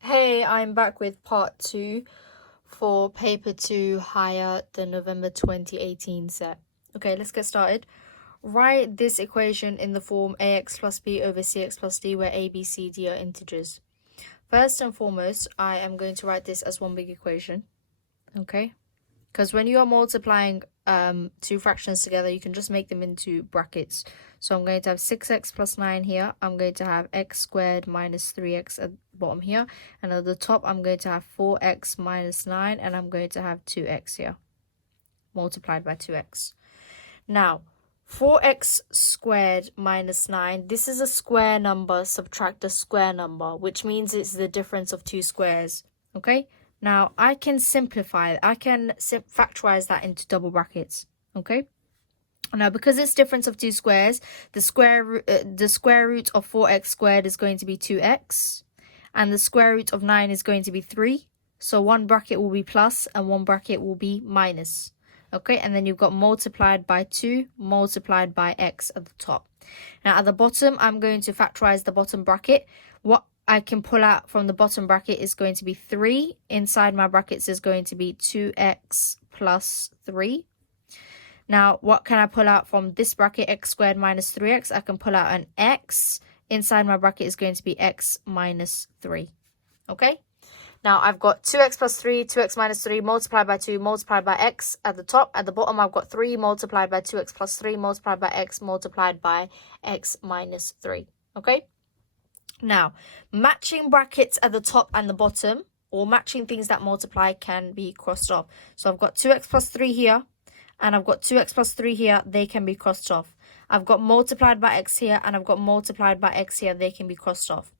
Hey, I'm back with part 2 for paper 2 higher the November 2018 set. Okay, let's get started. Write this equation in the form ax plus b over cx plus d where a, b, c, d are integers. First and foremost, I am going to write this as one big equation. Okay? Because when you are multiplying two fractions together, you can just make them into brackets. So I'm going to have 6x plus 9 here. I'm going to have x squared minus 3x at the bottom here. And at the top, I'm going to have 4x minus 9. And I'm going to have 2x here, multiplied by 2x. Now, 4x squared minus 9. This is a square number. Subtract a square number, which means it's the difference of two squares. Okay? Now, I can simplify. I can factorize that into double brackets. Okay? Now, because it's difference of two squares, the square root of 4x squared is going to be 2x. And the square root of 9 is going to be 3. So one bracket will be plus and one bracket will be minus. Okay, and then you've got multiplied by 2 multiplied by x at the top. Now, at the bottom, I'm going to factorize the bottom bracket. What I can pull out from the bottom bracket is going to be 3. Inside my brackets is going to be 2x plus 3. Now, what can I pull out from this bracket, x squared minus 3x? I can pull out an x. Inside my bracket is going to be x minus 3. Okay? Now, I've got 2x plus 3, 2x minus 3, multiplied by 2, multiplied by x at the top. At the bottom, I've got 3 multiplied by 2x plus 3, multiplied by x, multiplied by x minus 3. Okay? Now, matching brackets at the top and the bottom, or matching things that multiply, can be crossed off. So I've got 2x plus 3 here, and I've got 2x plus 3 here. They can be crossed off. I've got multiplied by x here, and I've got multiplied by x here. They can be crossed off.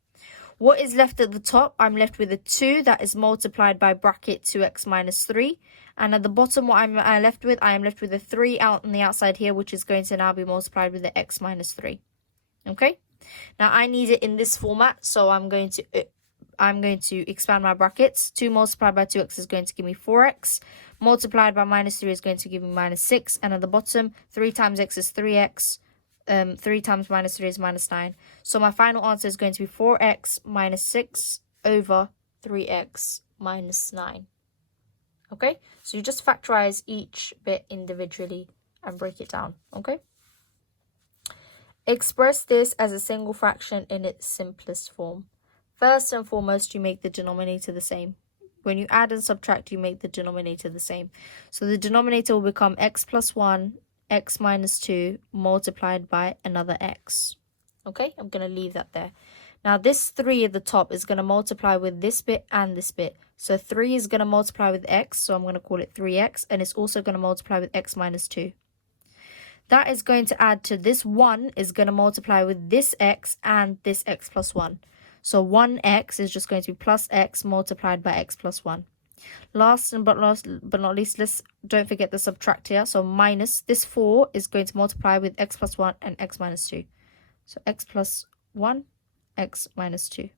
What is left at the top? I'm left with a 2 that is multiplied by bracket 2x minus 3. And at the bottom, what I'm left with? I am left with a 3 out on the outside here, which is going to now be multiplied with the x minus 3. Okay? Now, I need it in this format, so I'm going to expand my brackets. 2 multiplied by 2x is going to give me 4x. Multiplied by minus 3 is going to give me minus 6. And at the bottom, 3 times x is 3x. 3 times minus 3 is minus 9. So my final answer is going to be 4x minus 6 over 3x minus 9. Okay? So you just factorize each bit individually and break it down. Okay? Express this as a single fraction in its simplest form. First and foremost, you make the denominator the same. When you add and subtract, you make the denominator the same. So the denominator will become x plus 1, x minus 2, multiplied by another x. Okay, I'm going to leave that there. Now, this 3 at the top is going to multiply with this bit and this bit. So 3 is going to multiply with x, so I'm going to call it 3x. And it's also going to multiply with x minus 2. That is going to add to this 1 is going to multiply with this x and this x plus 1. So 1x is just going to be plus x multiplied by x plus 1. Last but not least, don't forget the subtract here. So minus this 4 is going to multiply with x plus 1 and x minus 2. So x plus 1, x minus 2.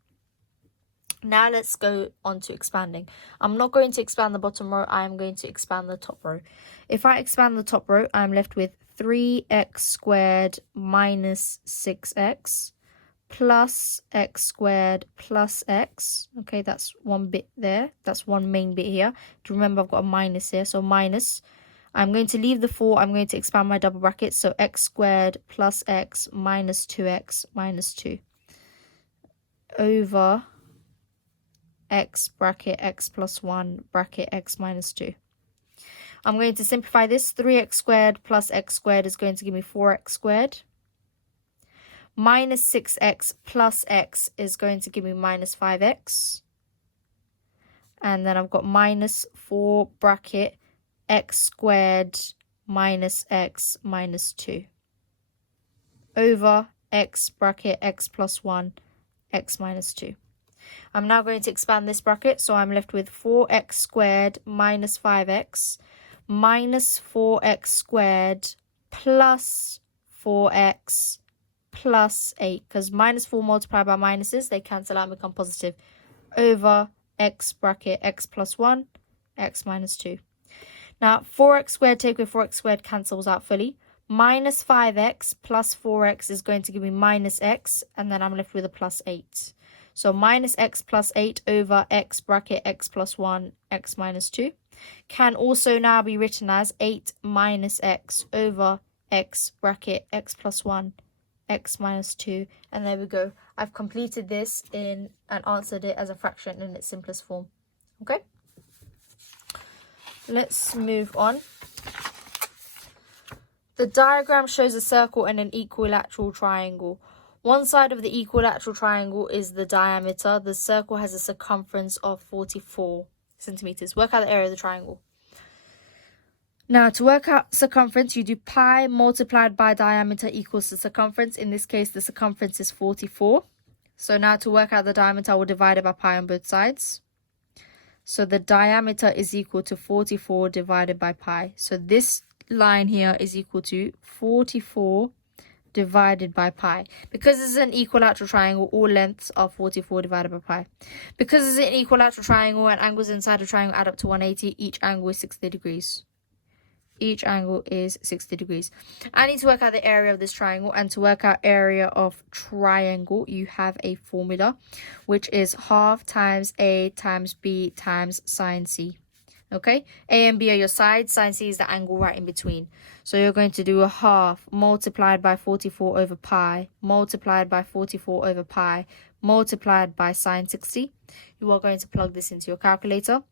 Now let's go on to expanding. I'm not going to expand the bottom row. I am going to expand the top row. If I expand the top row, I'm left with 3x squared minus 6x plus x squared plus x. Okay, that's one bit there. That's one main bit here. To remember, I've got a minus here. So minus. I'm going to leave the 4. I'm going to expand my double brackets. So x squared plus x minus 2x minus 2 over x bracket x plus 1 bracket x minus 2. I'm going to simplify this. 3x squared plus x squared is going to give me 4x squared. Minus 6x plus x is going to give me minus 5x. And then I've got minus 4 bracket x squared minus x minus 2 over x bracket x plus 1 x minus 2. I'm now going to expand this bracket, so I'm left with 4x squared minus 5x minus 4x squared plus 4x plus 8, because minus 4 multiplied by minuses, they cancel out and become positive, over x bracket x plus 1, x minus 2. Now, 4x squared take with 4x squared cancels out fully. Minus 5x plus 4x is going to give me minus x, and then I'm left with a plus 8. So minus x plus 8 over x bracket x plus 1, x minus 2 can also now be written as 8 minus x over x bracket x plus 1, x minus 2. And there we go. I've completed this in and answered it as a fraction in its simplest form. Okay? Let's move on. The diagram shows a circle and an equilateral triangle. One side of the equilateral triangle is the diameter. The circle has a circumference of 44 centimeters. Work out the area of the triangle. Now, to work out circumference, you do pi multiplied by diameter equals the circumference. In this case, the circumference is 44. So now to work out the diameter, I will divide it by pi on both sides. So the diameter is equal to 44 divided by pi. So this line here is equal to 44 divided by pi. Because this is an equilateral triangle, all lengths are 44 divided by pi. Because this is an equilateral triangle and angles inside a triangle add up to 180, each angle is 60 degrees. Each angle is 60 degrees. I need to work out the area of this triangle, and to work out area of triangle, you have a formula, which is half times A times B times sine C. Okay, A and B are your sides, sine C is the angle right in between. So you're going to do a half multiplied by 44 over pi, multiplied by 44 over pi, multiplied by sine 60. You are going to plug this into your calculator,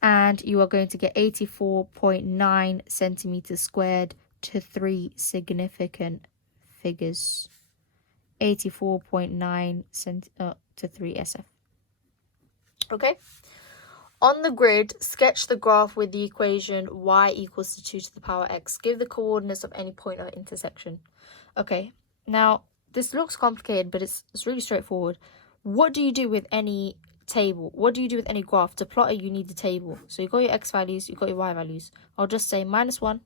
and you are going to get 84.9 centimeters squared to 3 significant figures. 84.9 to 3 SF. Okay. On the grid, sketch the graph with the equation y equals to 2 to the power x. Give the coordinates of any point or intersection. Okay, now this looks complicated, but it's really straightforward. What do you do with any table? What do you do with any graph? To plot it, you need the table. So you got your x values, you got your y values. I'll just say -1,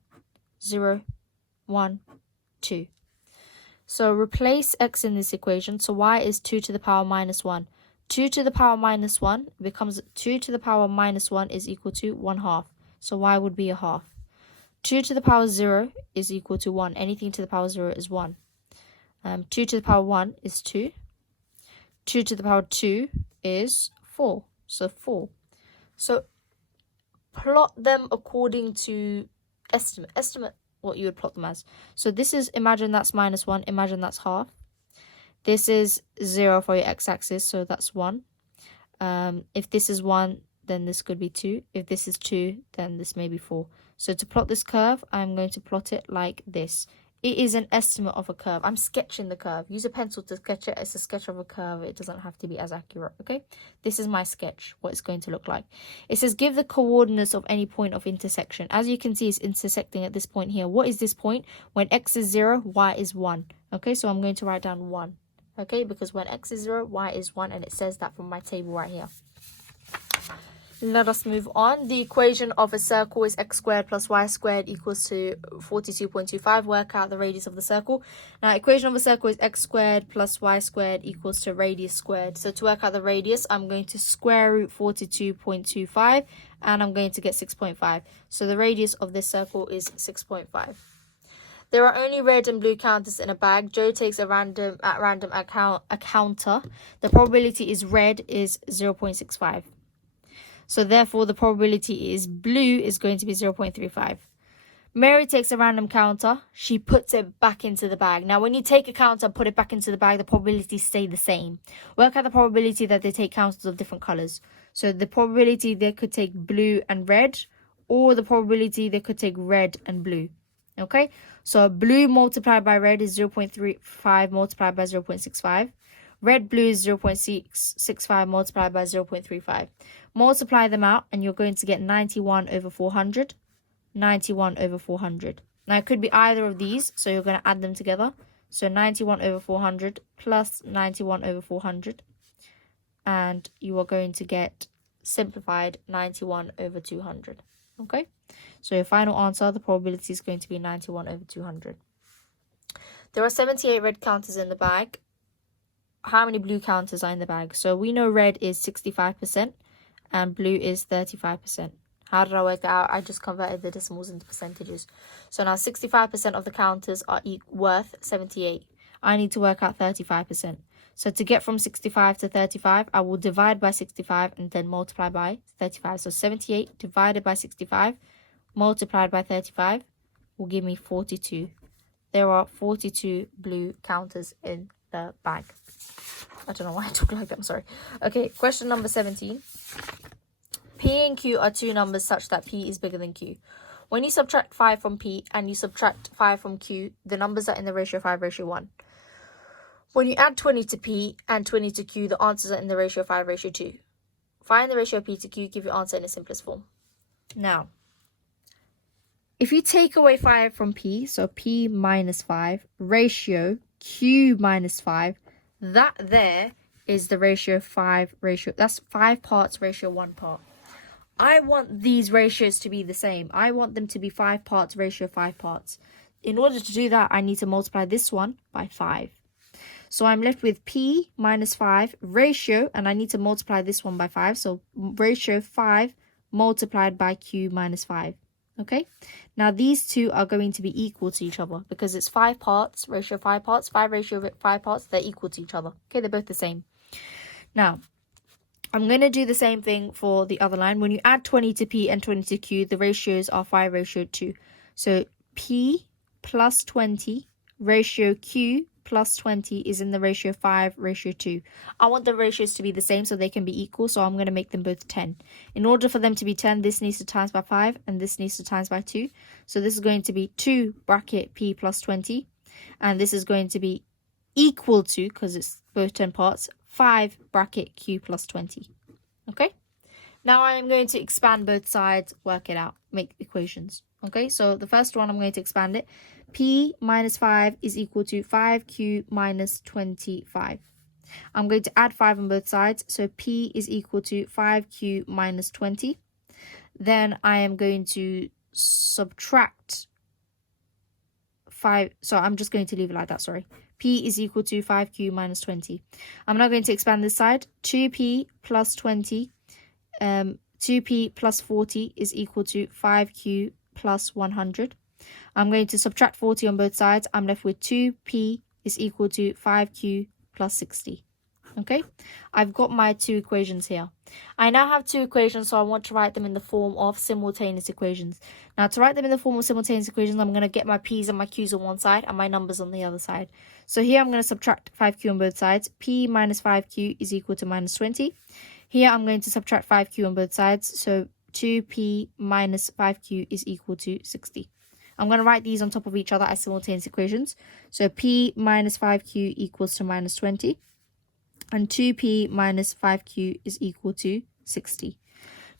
0, 1, 2. So replace x in this equation. So y is 2 to the power -1. 2 to the power -1 becomes 2 to the power -1 is equal to 1/2. So y would be a half. 2 to the power 0 is equal to 1. Anything to the power 0 is 1. 2 to the power 1 is 2. 2 to the power 2 is 4. So 4. So plot them according to estimate. Estimate what you would plot them as. So this is, imagine that's -1. Imagine that's half. This is 0 for your x-axis, so that's 1. If this is 1, then this could be 2. If this is 2, then this may be 4. So to plot this curve, I'm going to plot it like this. It is an estimate of a curve. I'm sketching the curve. Use a pencil to sketch it. It's a sketch of a curve. It doesn't have to be as accurate, okay? This is my sketch, what it's going to look like. It says give the coordinates of any point of intersection. As you can see, it's intersecting at this point here. What is this point? When x is 0, y is 1. Okay, so I'm going to write down 1. Okay, because when x is 0, y is 1, and it says that from my table right here. Let us move on. The equation of a circle is x squared plus y squared equals to 42.25. Work out the radius of the circle. Now, equation of a circle is x squared plus y squared equals to radius squared. So to work out the radius, I'm going to square root 42.25, and I'm going to get 6.5. So the radius of this circle is 6.5. There are only red and blue counters in a bag. Joe takes at random a counter. The probability is red is 0.65. So therefore, the probability is blue is going to be 0.35. Mary takes a random counter. She puts it back into the bag. Now, when you take a counter and put it back into the bag, the probabilities stay the same. Work out the probability that they take counters of different colors. So the probability they could take blue and red, or the probability they could take red and blue. Okay, so blue multiplied by red is 0.35 multiplied by 0.65. Red, blue is 0.665 multiplied by 0.35. Multiply them out, and you're going to get 91 over 400. 91 over 400. Now, it could be either of these, so you're going to add them together. So 91 over 400 plus 91 over 400. And you are going to get simplified 91 over 200. Okay? So your final answer, the probability is going to be 91 over 200. There are 78 red counters in the bag. How many blue counters are in the bag? So we know red is 65% and blue is 35%. How did I work that out? I just converted the decimals into percentages. So now 65% of the counters are worth 78. I need to work out 35%. So to get from 65 to 35, I will divide by 65 and then multiply by 35. So 78 divided by 65 multiplied by 35 will give me 42. There are 42 blue counters in the bag. I don't know why I talk like that, I'm sorry. Okay, question number 17. P and Q are two numbers such that P is bigger than Q. When you subtract 5 from P and you subtract 5 from Q, the numbers are in the ratio 5:1. When you add 20 to P and 20 to Q, the answers are in the ratio 5:2. Find the ratio of P to Q, give your answer in the simplest form. Now, if you take away 5 from P, so P minus 5, ratio Q minus 5, that there is the ratio 5 ratio. That's 5 parts ratio 1 part. I want these ratios to be the same. I want them to be 5 parts ratio 5 parts. In order to do that, I need to multiply this one by 5. So I'm left with P minus 5 ratio, and I need to multiply this one by 5. So ratio 5 multiplied by Q minus 5. Okay, now these two are going to be equal to each other because it's 5 parts, ratio 5 parts, 5 ratio 5 parts, they're equal to each other. Okay, they're both the same. Now, I'm going to do the same thing for the other line. When you add 20 to P and 20 to Q, the ratios are 5:2. So P plus 20 ratio Q plus 20 is in the ratio 5:2. I want the ratios to be the same so they can be equal, so I'm going to make them both 10. In order for them to be 10, this needs to times by 5 and this needs to times by 2. So this is going to be 2 bracket P plus 20, and this is going to be equal to, because it's both 10 parts, 5 bracket Q plus 20. Okay? Now I am going to expand both sides, work it out, make equations. Okay, so the first one, I'm going to expand it. P minus 5 is equal to 5Q minus 25. I'm going to add 5 on both sides. So P is equal to 5Q minus 20. Then I am going to subtract 5. So I'm just going to leave it like that, sorry. P is equal to 5Q minus 20. I'm now going to expand this side. 2P plus 20. 2P plus 40 is equal to 5Q plus 100. I'm going to subtract 40 on both sides. I'm left with 2P is equal to 5Q plus 60. Okay, I've got my two equations here. I now have two equations, so I want to write them in the form of simultaneous equations. Now, to write them in the form of simultaneous equations, I'm going to get my P's and my Q's on one side and my numbers on the other side. So here I'm going to subtract 5Q on both sides. P minus 5Q is equal to minus 20. Here I'm going to subtract 5Q on both sides. So 2P minus 5Q is equal to 60. I'm going to write these on top of each other as simultaneous equations. So P minus 5Q equals to minus 20. And 2P minus 5Q is equal to 60.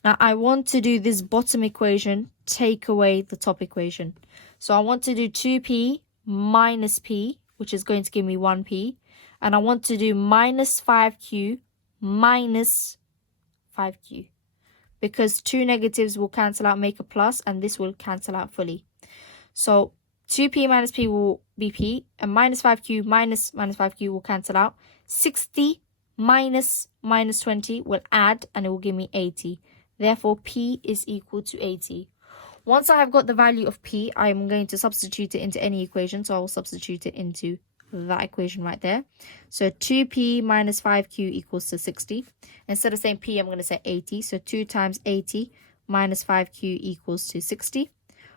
Now, I want to do this bottom equation, take away the top equation. So I want to do 2P minus P, which is going to give me 1P. And I want to do minus 5Q minus 5Q. Because two negatives will cancel out, make a plus, and this will cancel out fully. So 2P minus P will be P, and minus 5Q minus 5Q will cancel out. 60 minus 20 will add, and it will give me 80. Therefore, P is equal to 80. Once I have got the value of P, I am going to substitute it into any equation. So I will substitute it into that equation right there. So 2P minus 5Q equals to 60. Instead of saying P, I'm going to say 80. So 2 times 80 minus 5Q equals to 60.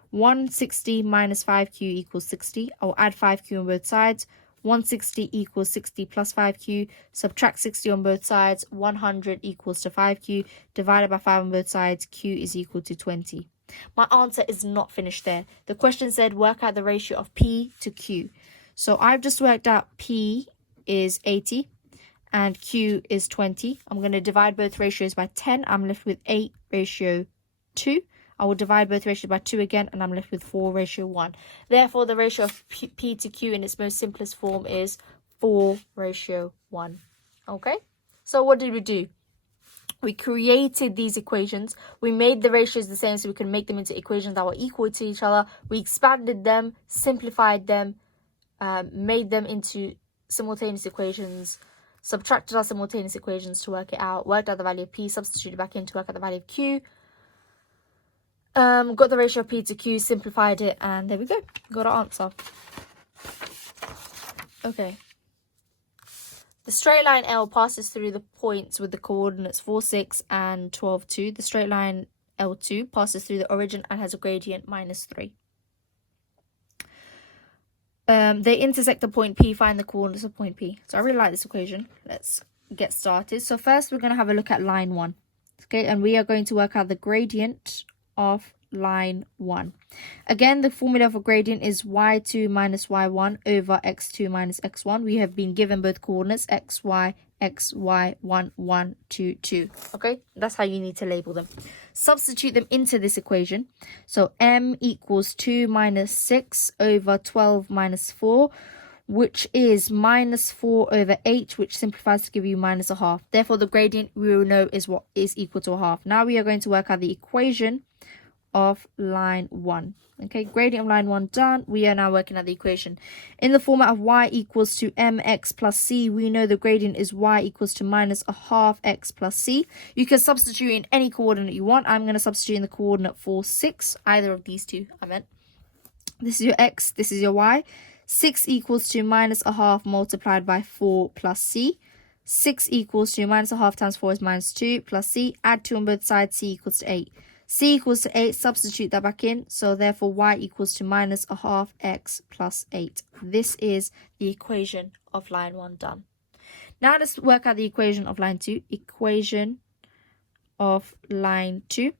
160 minus 5Q equals 60. I'll add 5Q on both sides. 160 equals 60 plus 5Q. Subtract 60 on both sides. 100 equals to 5Q. Divided by 5 on both sides. Q is equal to 20. My answer is not finished there. The question said work out the ratio of P to Q. So I've just worked out P is 80 and Q is 20. I'm going to divide both ratios by 10. I'm left with 8:2. I will divide both ratios by 2 again, and I'm left with 4:1. Therefore, the ratio of P to Q in its most simplest form is 4:1. Okay? So what did we do? We created these equations. We made the ratios the same so we could make them into equations that were equal to each other. We expanded them, simplified them, made them into simultaneous equations, subtracted our simultaneous equations to work it out, worked out the value of P, substituted back in to work out the value of Q, got the ratio of P to Q, simplified it, and there we go. Got our answer. Okay. The straight line L passes through the points with the coordinates 4, 6, and 12, 2. The straight line L2 passes through the origin and has a gradient -3. They intersect a point P, find the coordinates of point P. So I really like this equation. Let's get started. So first we're going to have a look at line 1. Okay, and we are going to work out the gradient of line 1. Again, the formula for gradient is y2 minus y1 over x2 minus x1. We have been given both coordinates x, y, 1, 1, 2, 2. Okay, that's how you need to label them. Substitute them into this equation. So m equals 2 minus 6 over 12 minus 4, which is -4 over 8, which simplifies to give you -1/2. Therefore, the gradient we will know is what is equal to 1/2. Now we are going to work out the equation of line 1. Okay, gradient of line 1 done. We are now working out the equation. In the format of y equals to mx plus c, we know the gradient is y equals to -1/2 x plus c. You can substitute in any coordinate you want. I'm going to substitute in the coordinate for 6, either of these two, I meant. This is your x, this is your y. 6 equals to -1/2 multiplied by 4 plus c. 6 equals to -1/2 times 4 is -2 plus c. Add 2 on both sides, c equals to 8. C equals to 8, substitute that back in. So therefore y equals to -1/2 x plus 8. This is the equation of line 1 done. Now let's work out the equation of line 2. Equation of line 2.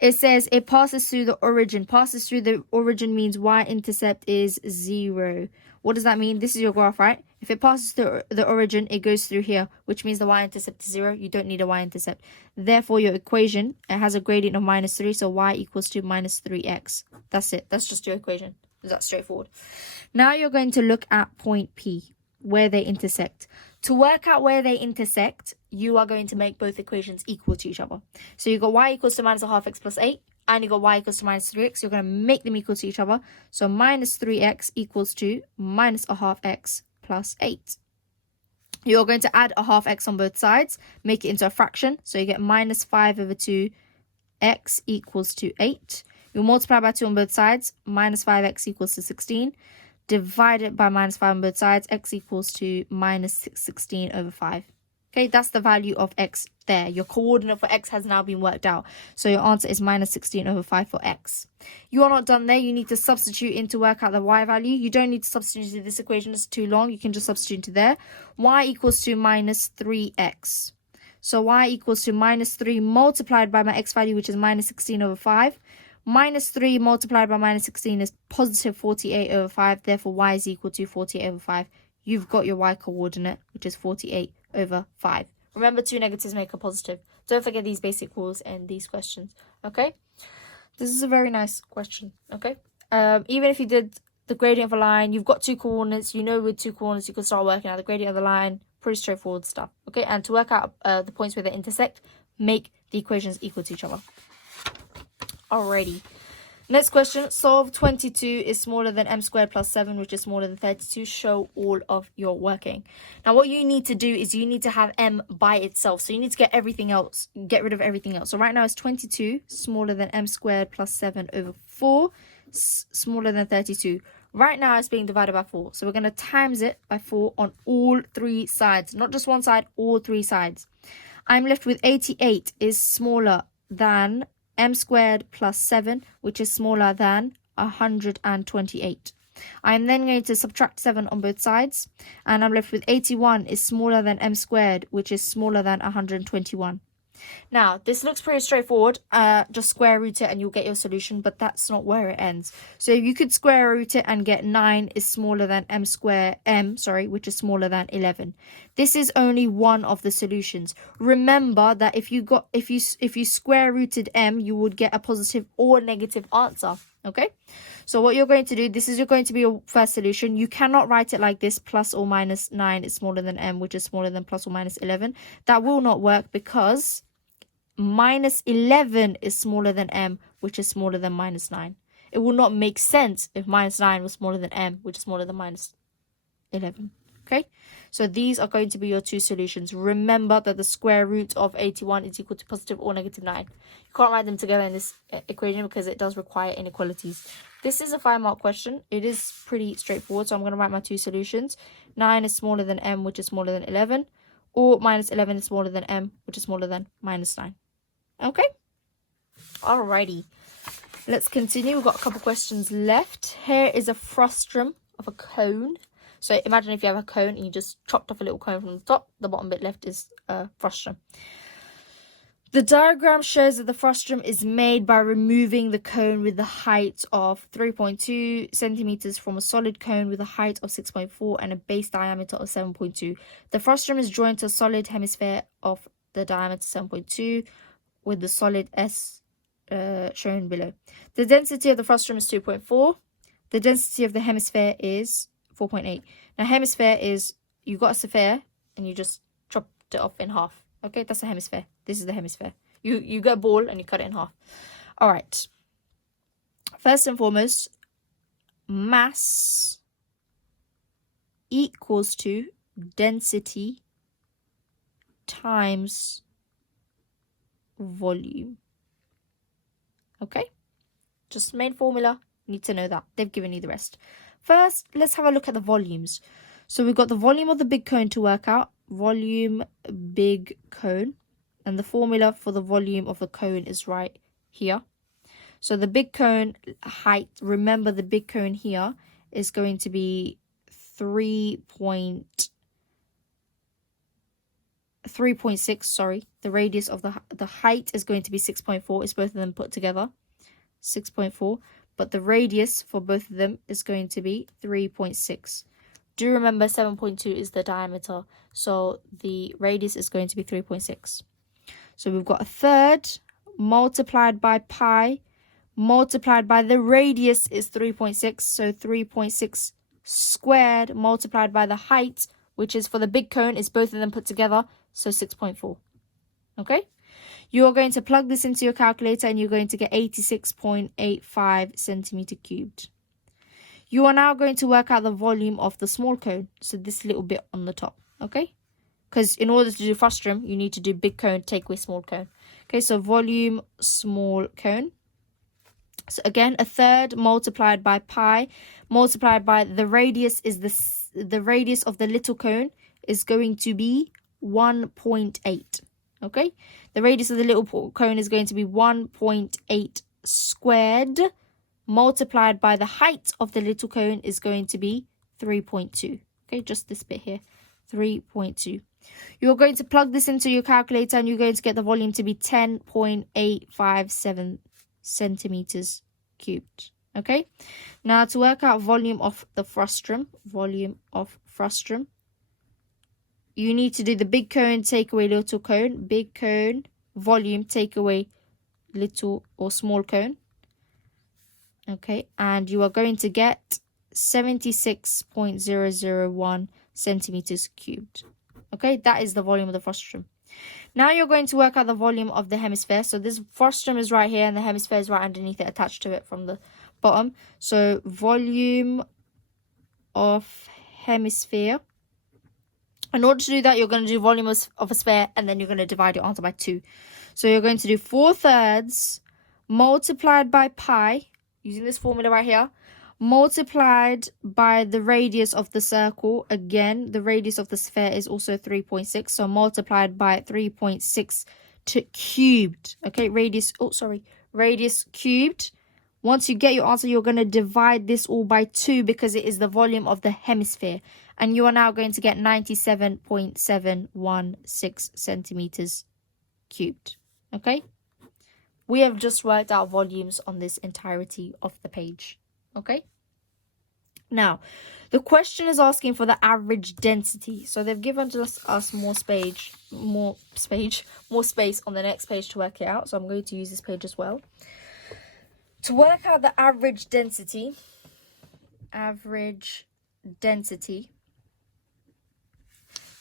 It says it passes through the origin. Passes through the origin means y-intercept is 0. What does that mean? This is your graph, right? If it passes through the origin, it goes through here, which means the y-intercept is 0. You don't need a y-intercept. Therefore, your equation, it has a gradient of -3, so y equals to -3x. That's it. That's just your equation. That's straightforward. Now you're going to look at point P, where they intersect. To work out where they intersect, you are going to make both equations equal to each other. So you got y equals to -1/2 x plus 8, and you got y equals to -3x. You're going to make them equal to each other. So -3x equals to -1/2 x plus 8. You're going to add 1/2 x on both sides, make it into a fraction. So you get -5 over 2 x equals to 8. You multiply by 2 on both sides, -5x equals to 16. Divided by -5 on both sides, x equals to -16 over 5. Okay, that's the value of x there. Your coordinate for x has now been worked out. So your answer is -16 over 5 for x. You are not done there. You need to substitute in to work out the y value. You don't need to substitute into this equation. It's too long. You can just substitute into there. Y equals to -3x. So y equals to -3 multiplied by my x value, which is -16 over 5. -3 multiplied by -16 is positive 48 over 5. Therefore, y is equal to 48 over 5. You've got your y coordinate, which is 48 over 5. Remember, 2 negatives make a positive. Don't forget these basic rules and these questions, okay? This is a very nice question, okay? Even if you did the gradient of a line, you've got 2 coordinates. You know with 2 coordinates, you can start working out the gradient of the line. Pretty straightforward stuff, okay? And to work out the points where they intersect, make the equations equal to each other. Alrighty. Next question. Solve 22 is smaller than m squared plus 7, which is smaller than 32. Show all of your working. Now, what you need to do is you need to have m by itself. So you need to get everything else, get rid of everything else. So right now it's 22 smaller than m squared plus 7 over 4, smaller than 32. Right now it's being divided by 4. So we're going to times it by 4 on all 3 sides. Not just one side, all 3 sides. I'm left with 88 is smaller than m squared plus 7, which is smaller than 128. I'm then going to subtract 7 on both sides, and I'm left with 81 is smaller than m squared, which is smaller than 121. Now, this looks pretty straightforward. Just square root it and you'll get your solution, but that's not where it ends. So you could square root it and get 9 is smaller than which is smaller than 11. This is only one of the solutions. Remember that if you square rooted m, you would get a positive or negative answer. Okay, so what you're going to do, this is going to be your first solution. You cannot write it like this, plus or minus 9 is smaller than m, which is smaller than plus or minus 11. That will not work because minus 11 is smaller than m, which is smaller than minus 9. It will not make sense if minus 9 was smaller than m, which is smaller than minus 11. Okay, so these are going to be your 2 solutions. Remember that the square root of 81 is equal to positive or negative 9. You can't write them together in this equation because it does require inequalities. This is a 5-mark question. It is pretty straightforward, so I'm going to write my 2 solutions. 9 is smaller than m, which is smaller than 11. Or minus 11 is smaller than m, which is smaller than minus 9. Okay? Alrighty. Let's continue. We've got a couple questions left. Here is a frustum of a cone. So imagine if you have a cone and you just chopped off a little cone from the top. The bottom bit left is a frustum. The diagram shows that the frustum is made by removing the cone with the height of 3.2 centimeters from a solid cone with a height of 6.4 and a base diameter of 7.2. The frustum is joined to a solid hemisphere of the diameter 7.2 with the solid S shown below. The density of the frustum is 2.4. The density of the hemisphere is 4.8. Now, hemisphere is, you got a sphere and you just chopped it off in half. Okay, that's a hemisphere. This is the hemisphere. You get a ball and you cut it in half. All right. First and foremost, mass equals to density times volume. Okay? Just main formula. Need to know that. They've given you the rest. First, let's have a look at the volumes. So we've got the volume of the big cone to work out. Volume big cone. And the formula for the volume of the cone is right here. So the big cone height, remember the big cone here is going to be 3.6, sorry. The radius of the height is going to be 6.4. It's both of them put together. 6.4. But the radius for both of them is going to be 3.6. Do remember 7.2 is the diameter. So the radius is going to be 3.6. So we've got a third multiplied by pi multiplied by the radius is 3.6. So 3.6 squared multiplied by the height, which is for the big cone, is both of them put together. So 6.4. Okay? You're going to plug this into your calculator and you're going to get 86.85 centimeter cubed. You are now going to work out the volume of the small cone. So this little bit on the top. Okay? Because in order to do frustum, you need to do big cone, take away small cone. Okay, so volume small cone. So again, a third multiplied by pi multiplied by the radius is the radius of the little cone is going to be 1.8. Okay, the radius of the little cone is going to be 1.8 squared multiplied by the height of the little cone is going to be 3.2. Okay, just this bit here, 3.2. You're going to plug this into your calculator and you're going to get the volume to be 10.857 centimeters cubed. Okay, now to work out volume of the frustum, you need to do the big cone, take away little cone, big cone, volume, take away little or small cone. Okay, and you are going to get 76.001 centimeters cubed. Okay, that is the volume of the frustum. Now you're going to work out the volume of the hemisphere. So this frustum is right here and the hemisphere is right underneath it, attached to it from the bottom. So volume of hemisphere. In order to do that, you're going to do volume of a sphere and then you're going to divide your answer by 2. So you're going to do 4/3 multiplied by pi, using this formula right here, multiplied by the radius of the circle. Again, the radius of the sphere is also 3.6. So multiplied by 3.6 to cubed. Okay, radius cubed. Once you get your answer, you're going to divide this all by 2 because it is the volume of the hemisphere. And you are now going to get 97.716 centimeters cubed. Okay? We have just worked out volumes on this entirety of the page. Okay? Now, the question is asking for the average density. So they've given us more space on the next page to work it out. So I'm going to use this page as well. To work out the average density,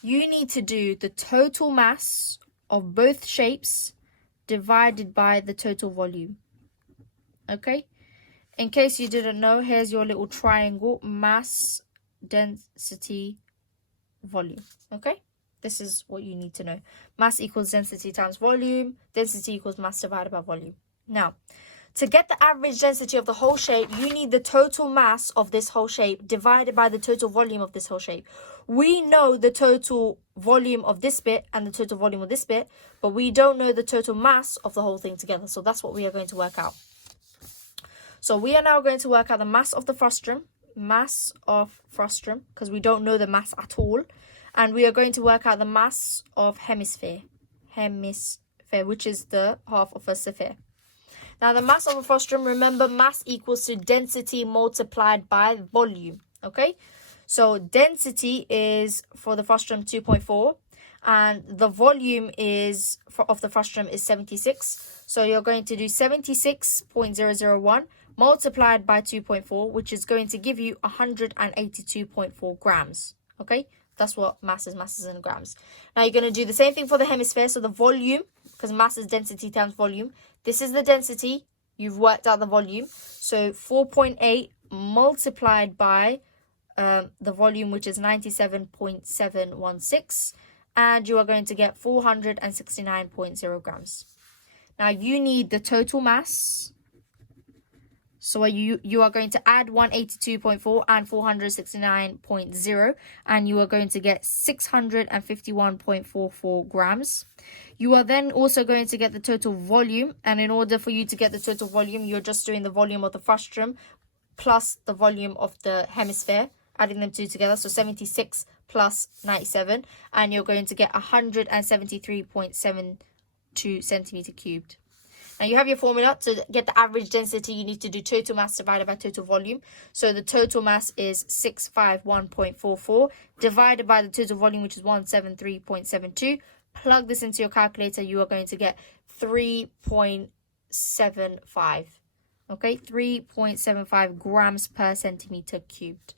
you need to do the total mass of both shapes divided by the total volume. Okay? In case you didn't know, here's your little triangle, mass, density, volume. Okay? This is what you need to know. Mass equals density times volume. Density equals mass divided by volume. Now, To get the average density of the whole shape, you need the total mass of this whole shape divided by the total volume of this whole shape. We know the total volume of this bit and the total volume of this bit, but we don't know the total mass of the whole thing together. So that's what we are going to work out. So we are now going to work out the mass of the frustum, because we don't know the mass at all. And we are going to work out the mass of hemisphere, which is the half of a sphere. Now, the mass of a frustum, remember, mass equals to density multiplied by volume, okay? So density is, for the frustum, 2.4, and the volume is of the frustum is 76. So you're going to do 76.001 multiplied by 2.4, which is going to give you 182.4 grams, okay? That's what mass is in grams. Now you're going to do the same thing for the hemisphere. So the volume, because mass is density times volume. This is the density. You've worked out the volume. So 4.8 multiplied by the volume, which is 97.716. And you are going to get 469.0 grams. Now you need the total mass. So you are going to add 182.4 and 469.0, and you are going to get 651.44 grams. You are then also going to get the total volume, and in order for you to get the total volume, you're just doing the volume of the frustum plus the volume of the hemisphere, adding them two together. So 76 plus 97, and you're going to get 173.72 centimeter cubed. Now you have your formula. To get the average density, you need to do total mass divided by total volume. So the total mass is 651.44 divided by the total volume, which is 173.72. Plug this into your calculator. You are going to get 3.75. Okay, 3.75 grams per centimeter cubed.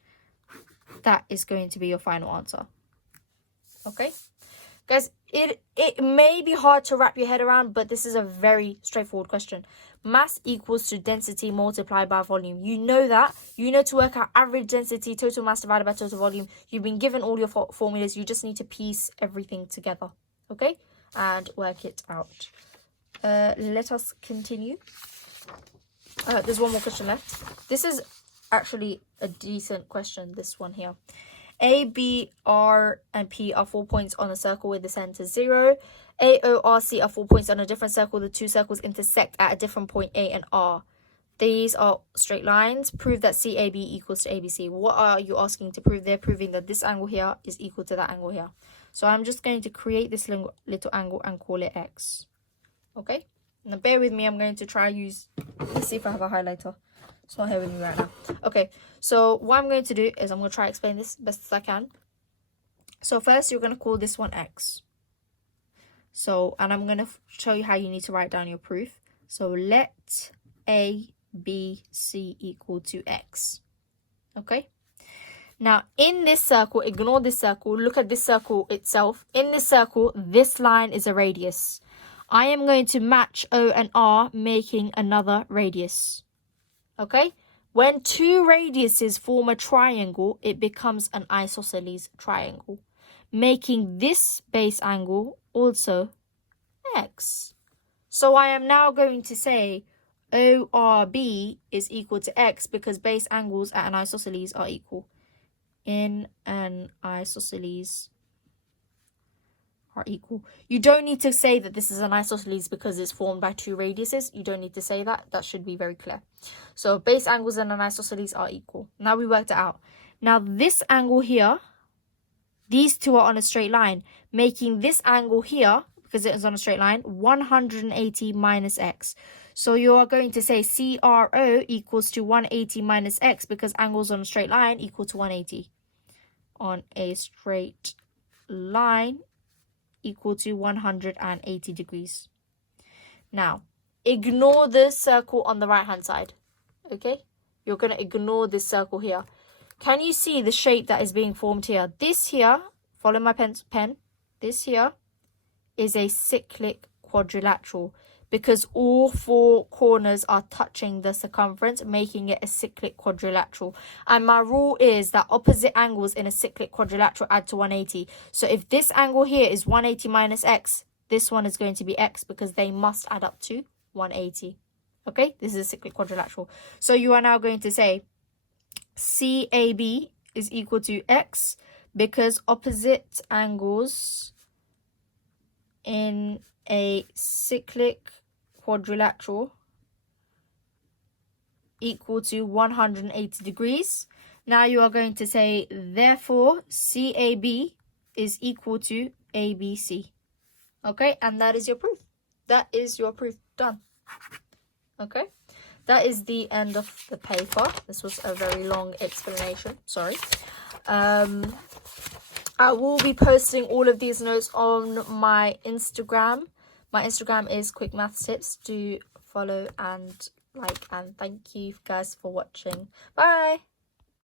That is going to be your final answer. Okay. Guys, it may be hard to wrap your head around, but this is a very straightforward question. Mass equals to density multiplied by volume. You know that. You know to work out average density, total mass divided by total volume. You've been given all your formulas. You just need to piece everything together, okay? And work it out. Let us continue. There's one more question left. This is actually a decent question, this one here. A, B, R, and P are 4 points on a circle with the center 0. A, O, R, C are 4 points on a different circle. The two circles intersect at a different point, A and R. These are straight lines. Prove that CAB equals to ABC. What are you asking to prove? They're proving that this angle here is equal to that angle here. So I'm just going to create this little angle and call it X. Okay? Now bear with me. I'm going to try use... Let's see if I have a highlighter. It's not here with me right now. Okay, so what I'm going to do is I'm going to try to explain this best as I can. So first, you're going to call this one X. So, and I'm going to show you how you need to write down your proof. So let A, B, C equal to X. Okay? Now, in this circle, ignore this circle. Look at this circle itself. In this circle, this line is a radius. I am going to match O and R, making another radius. Okay, when two radiuses form a triangle, it becomes an isosceles triangle, making this base angle also X. So I am now going to say ORB is equal to X because base angles at an isosceles are equal. In an isosceles are equal. You don't need to say that this is an isosceles because it's formed by two radiuses. You don't need to say that. That should be very clear. So base angles and an isosceles are equal. Now we worked it out. Now this angle here, these two are on a straight line, making this angle here, because it is on a straight line, 180 minus X. So you are going to say CRO equals to 180 minus X because angles on a straight line equal to 180. On a straight line equal to 180 degrees. Now, ignore the circle on the right hand side. Okay? You're going to ignore this circle here. Can you see the shape that is being formed here? This here, follow my pen. This here is a cyclic quadrilateral because all four corners are touching the circumference, making it a cyclic quadrilateral. And my rule is that opposite angles in a cyclic quadrilateral add to 180. So if this angle here is 180 minus X, this one is going to be X because they must add up to 180. Okay, this is a cyclic quadrilateral. So you are now going to say CAB is equal to X because opposite angles in a cyclic quadrilateral equal to 180 degrees. Now you are going to say, therefore, CAB is equal to ABC. Okay, and that is your proof. That is your proof. Done. Okay, that is the end of the paper. This was a very long explanation. Sorry. I will be posting all of these notes on my Instagram. My Instagram is Quick Maths Tips. Do follow and like, and thank you guys for watching. Bye.